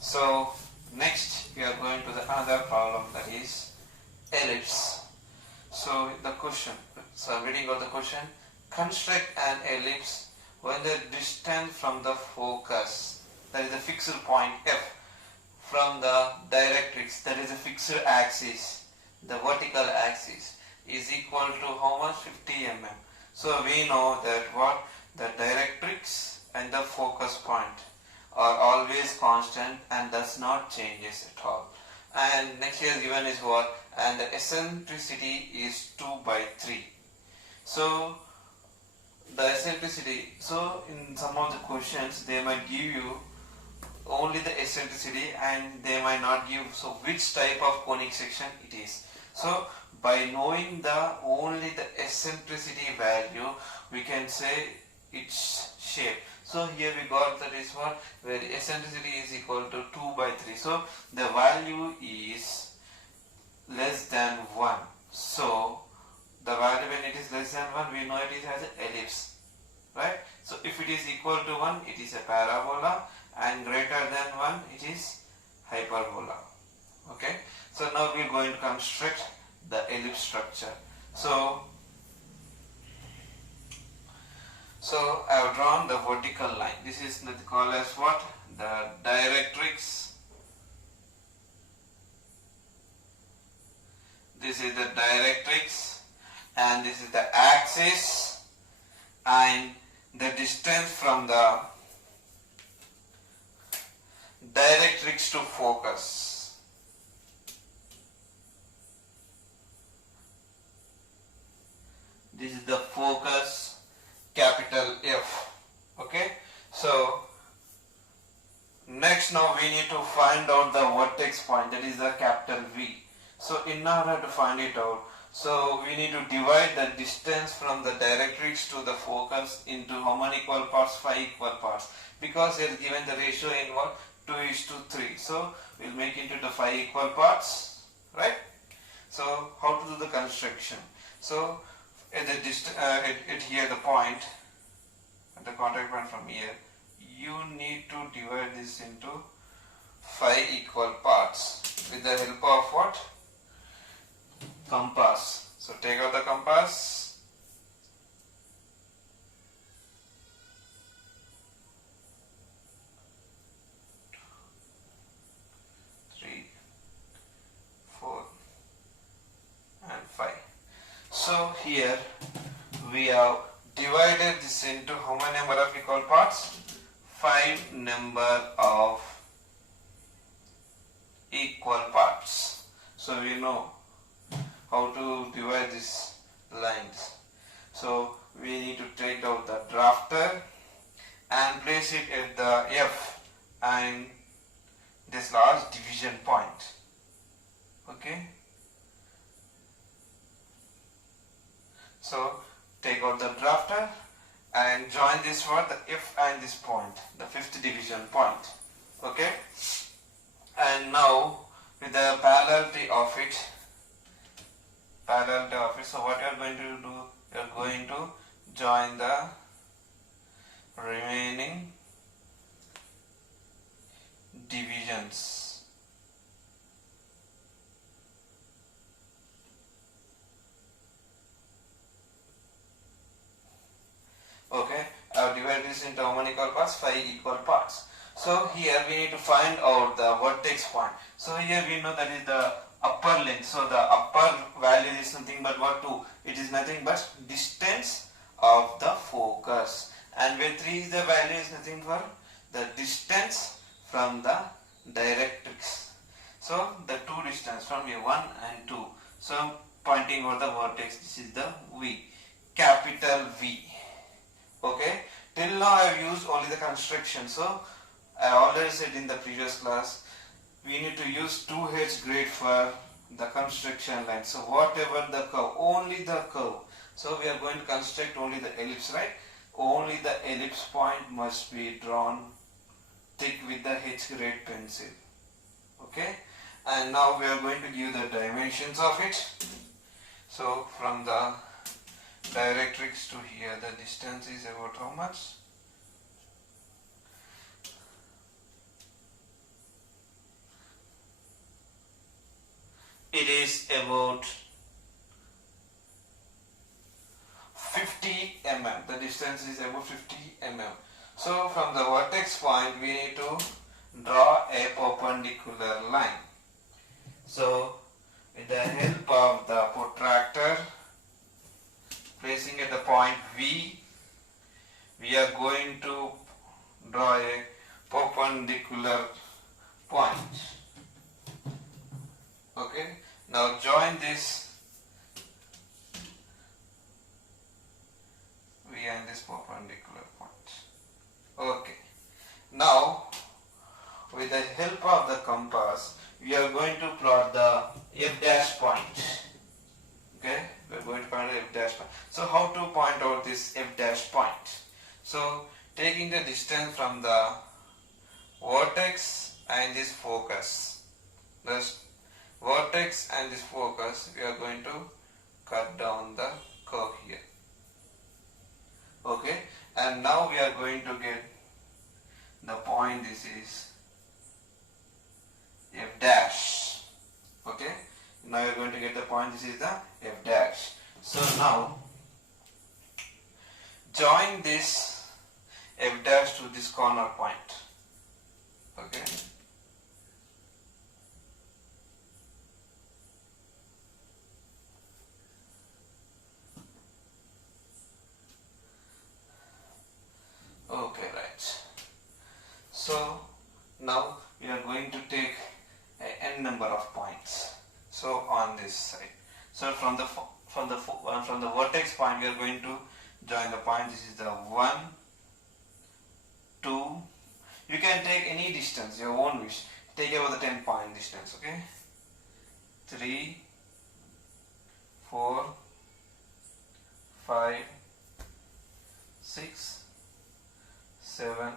So next we are going to the another problem, that is ellipse. So the question, so reading of the question, construct an ellipse when the distance from the focus, that is the fixed point F, from the directrix, that is the fixed axis, the vertical axis, is equal to how much? 50 mm. So we know that what the directrix and the focus point are always constant and does not changes at all. And next here given is what? And the eccentricity is 2 by 3. So the eccentricity, so in some of the questions they might give you only the eccentricity and they might not give so which type of conic section it is. So by knowing the only the eccentricity value, we can say its shape. So here we got that is what, where eccentricity is equal to 2 by 3. So the value is less than 1. So the value when it is less than 1, we know it is as an ellipse, right? So if it is equal to 1, it is a parabola, and greater than 1, it is hyperbola. Okay. So now we are going to construct the ellipse structure. So I have drawn the vertical line. This is called as what? The directrix. This is the directrix and this is the axis, and the distance from the directrix to focus. This is the focus, capital F. Okay. So next now we need to find out the vertex point, that is the capital V. So in order to find it out, so we need to divide the distance from the directrix to the focus into how many equal parts? 5 equal parts. Because they are given the ratio in what? 2:3. So we'll make into the 5 equal parts, right? So how to do the construction? So at the here the point, at the contact point from here, you need to divide this into 5 equal parts with the help of what? Compass. So take out the compass. So here we have divided this into how many number of equal parts? 5 number of equal parts. So we know how to divide these lines. So we need to take out the drafter and place it at the F and this large division point. Okay. So take out the drafter and join this for the F and this point, the 5th division point. Okay. And now with the parallelity of it, so what you are going to do, you are going to join the remaining divisions. Okay, I have divided this into how many equal parts? 5 equal parts. So here we need to find out the vertex point. So here we know that is the upper length. So the upper value is nothing but what? 2. It is nothing but distance of the focus. And where 3 is the value is nothing but the distance from the directrix. So the 2 distance from here 1 and 2. So pointing over the vertex, this is the V, capital V. Okay, till now I have used only the construction. So I already said in the previous class, we need to use 2H grade for the construction line. So whatever the curve, only the curve. So we are going to construct only the ellipse, right? Only the ellipse point must be drawn thick with the H grade pencil. Okay, and now we are going to give the dimensions of it. So from the directrix to here, the distance is about how much? about 50 mm. The distance is about 50 mm. So from the vertex point we need to draw a perpendicular line. So with the help of the protractor, placing at the point V, we are going to draw a perpendicular point. Okay, now join this V and this perpendicular point. Okay, now with the help of the compass we are going to plot the F dash point. Okay, we are going to find the F dash point. So how to point out this F dash point? So taking the distance from the vertex and this focus, this vertex and this focus, we are going to cut down the curve here. Okay, and now we are going to get the point. This is F dash. Okay, now you are going to get the point. This is the F dash. So now join this F dash to this corner point. Okay, okay, right. So now we are going to take n number of points. So on this side, so from the vertex point we are going to join the point. This is the 1, 2. You can take any distance, your own wish. Take about the 10 point distance. Okay, 3, 4, 5, 6, 7.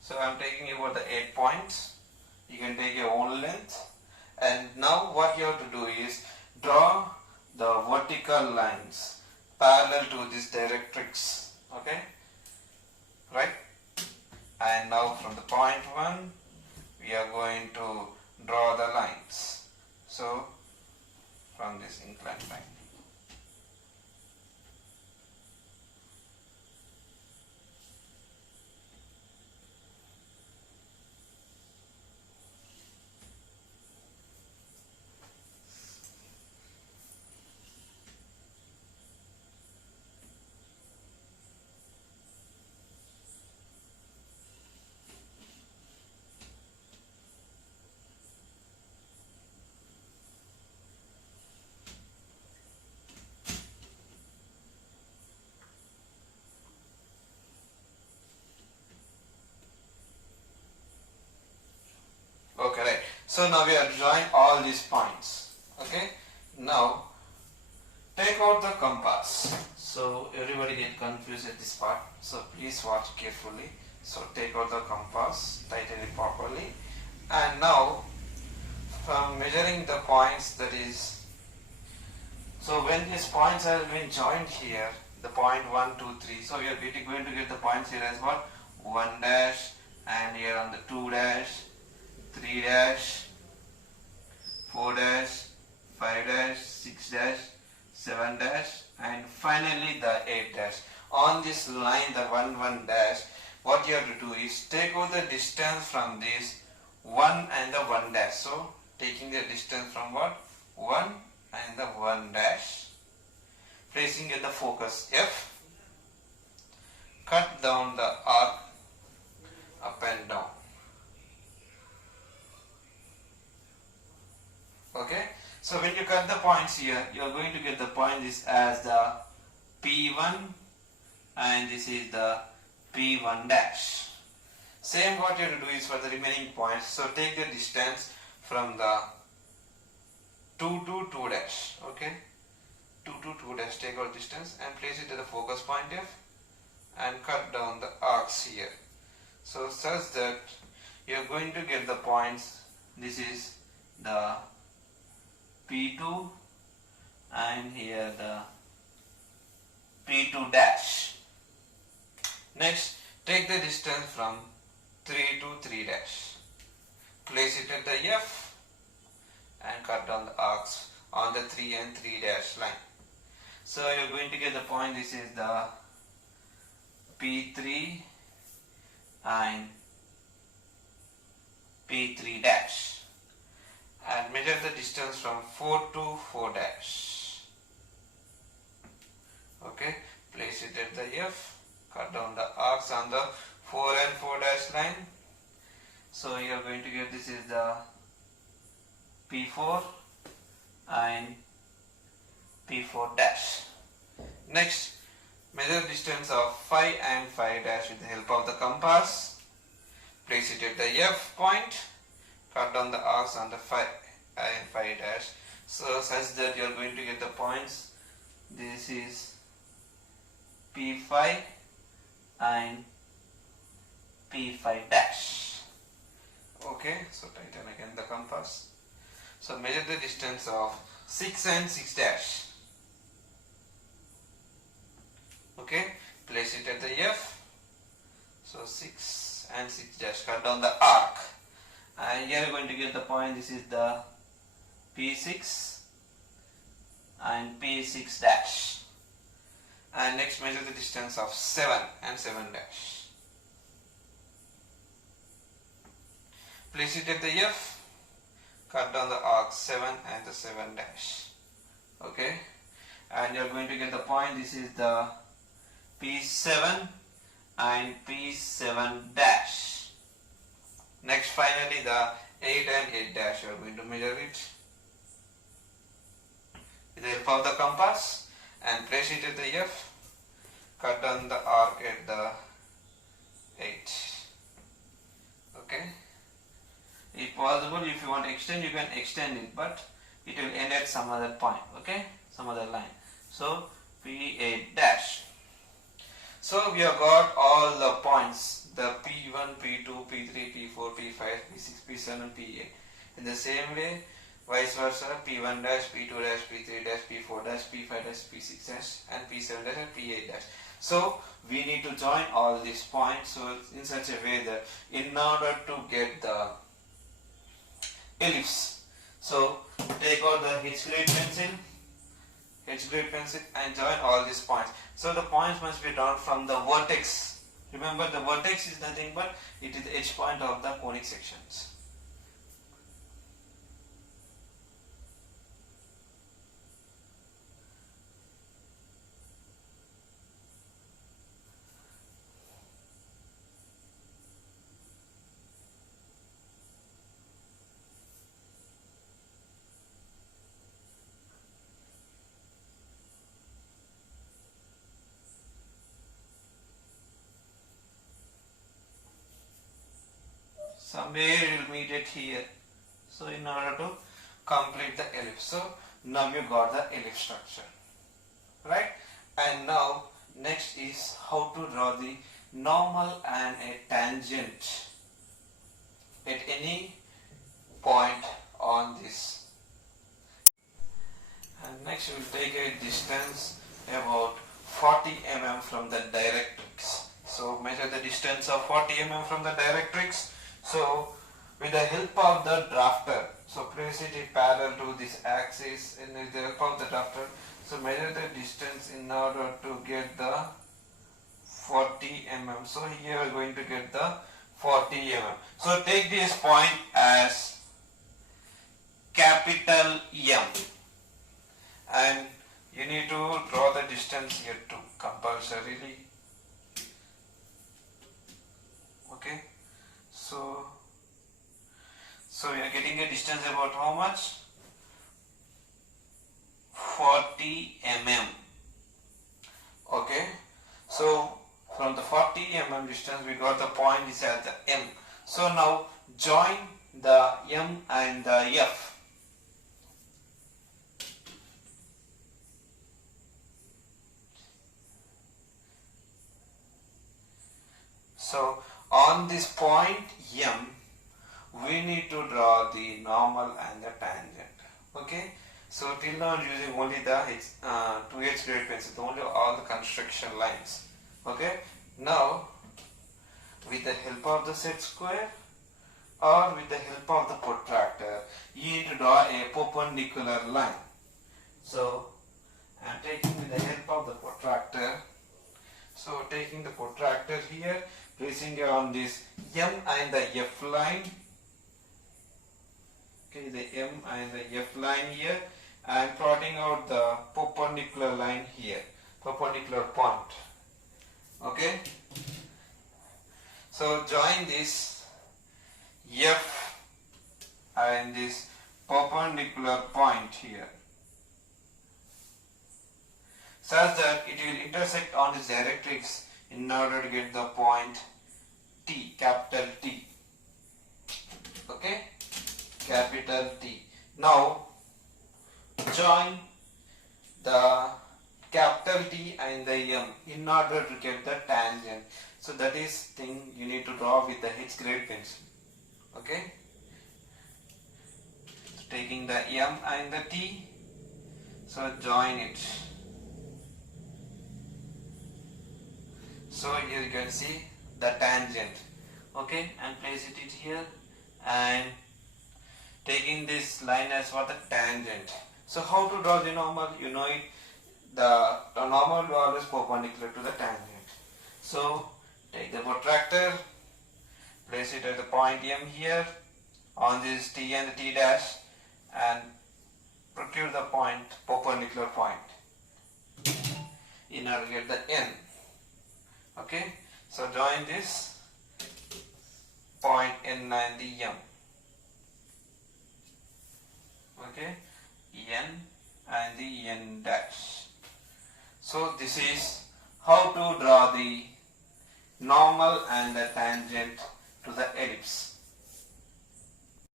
So I am taking about the 8 points. You can take your own length. And now what you have to do is draw the vertical lines parallel to this directrix. Okay, right? And now from the point 1 we are going to draw the lines. So from this inclined line. Okay, right. So now we are drawing all these points. Okay, now take out the compass. So everybody get confused at this part. So please watch carefully. So take out the compass, tighten it properly. And now from measuring the points, that is, so when these points have been joined here, the point 1, 2, 3. So we are going to get the points here as what? 1 dash, and here on the 2 dash, 3 dash, 4 dash, 5 dash, 6 dash, 7 dash, and finally the 8 dash. On this line, the 1, 1 dash, what you have to do is take out the distance from this 1 and the 1 dash. So taking the distance from what? 1 and the 1 dash, placing at the focus F, cut down the arc up and down. Okay, so when you cut the points here, you are going to get the point is as the P1 and this is the P1 dash. Same what you have to do is for the remaining points. So take the distance from the 2 to 2 dash. Okay, 2 to 2 dash, take out distance and place it at the focus point F and cut down the arcs here. So such that you are going to get the points. This is the P2 and here the P2 dash. Next, take the distance from 3 to 3 dash. Place it at the F and cut down the arcs on the 3 and 3 dash line. So you're going to get the point. This is the P3 and P3 dash, and measure the distance from 4 to 4 dash. Okay, place it at the F, cut down the arcs on the 4 and 4 dash line. So you are going to get, this is the P4 and P4 dash. Next, measure distance of 5 and 5 dash with the help of the compass. Place it at the F point, cut down the arcs on the 5 and 5 dash, so such that you are going to get the points. This is P5 and P5 dash. Okay, so tighten again the compass. So measure the distance of 6 and 6 dash. Okay, place it at the F. So 6 and 6 dash, cut down the arc, and here you are going to get the point. This is the P6 and P6 dash. And next, measure the distance of 7 and 7 dash. Place it at the F, cut down the arc 7 and the 7 dash. Okay, and you are going to get the point. This is the P7 and P7 dash. Next, finally, the 8 and 8 dash, you are going to measure it with the help of the compass and place it at the F, cut down the arc at the 8. Okay, if possible, if you want to extend, you can extend it, but it will end at some other point. Okay, some other line. So P8 dash. So we have got all the points, the P1, P2, P3, P4, P5, P6, P7, P8. In the same way, vice versa, P1 dash, P2 dash, P3 dash, P4 dash, P5 dash, P6 dash, and P7 dash, and P8 dash. So we need to join all these points, so in such a way that in order to get the ellipse, so take out the H-grade pencil and join all these points. So the points must be drawn from the vertex. Remember, the vertex is nothing but it is the edge point of the conic sections. Somewhere you will meet it here. So in order to complete the ellipse, so now you got the ellipse structure, right? And now next is how to draw the normal and a tangent at any point on this. And next we will take a distance about 40 mm from the directrix. So measure the distance of 40 mm from the directrix. So with the help of the drafter, so place it parallel to this axis, and with the help of the drafter, so measure the distance in order to get the 40 mm. So here we are going to get the 40 mm. So take this point as capital M, and you need to draw the distance here too, compulsorily. Okay, so we are getting a distance about how much? 40 mm. Okay, so from the 40 mm distance we got the point is at the M. So now join the M and the F. So on this point M, we need to draw the normal and the tangent. Okay, so till now I'm using only the 2H grade pencil, only all the construction lines. Okay, now with the help of the set square or with the help of the protractor, you need to draw a perpendicular line. So I am taking with the help of the protractor. So taking the protractor here, placing it on this M and the F line. Okay, the M and the F line here. I am plotting out the perpendicular line here, perpendicular point. Okay. So join this F and this perpendicular point here, such that it will intersect on this directrix in order to get the point T, capital T. Okay, capital T. Now join the capital T and the M in order to get the tangent. So that is thing you need to draw with the H grade pencil. Okay. So taking the M and the T, so join it. So here you can see the tangent. Okay, and place it here and taking this line as for the tangent. So how to draw the normal? You know it. The normal will always perpendicular to the tangent. So take the protractor, place it at the point M here on this T and the T dash, and procure the point, perpendicular point, in order to get the N. Okay, so join this point N and the M. Okay, N and the N dash. So this is how to draw the normal and the tangent to the ellipse.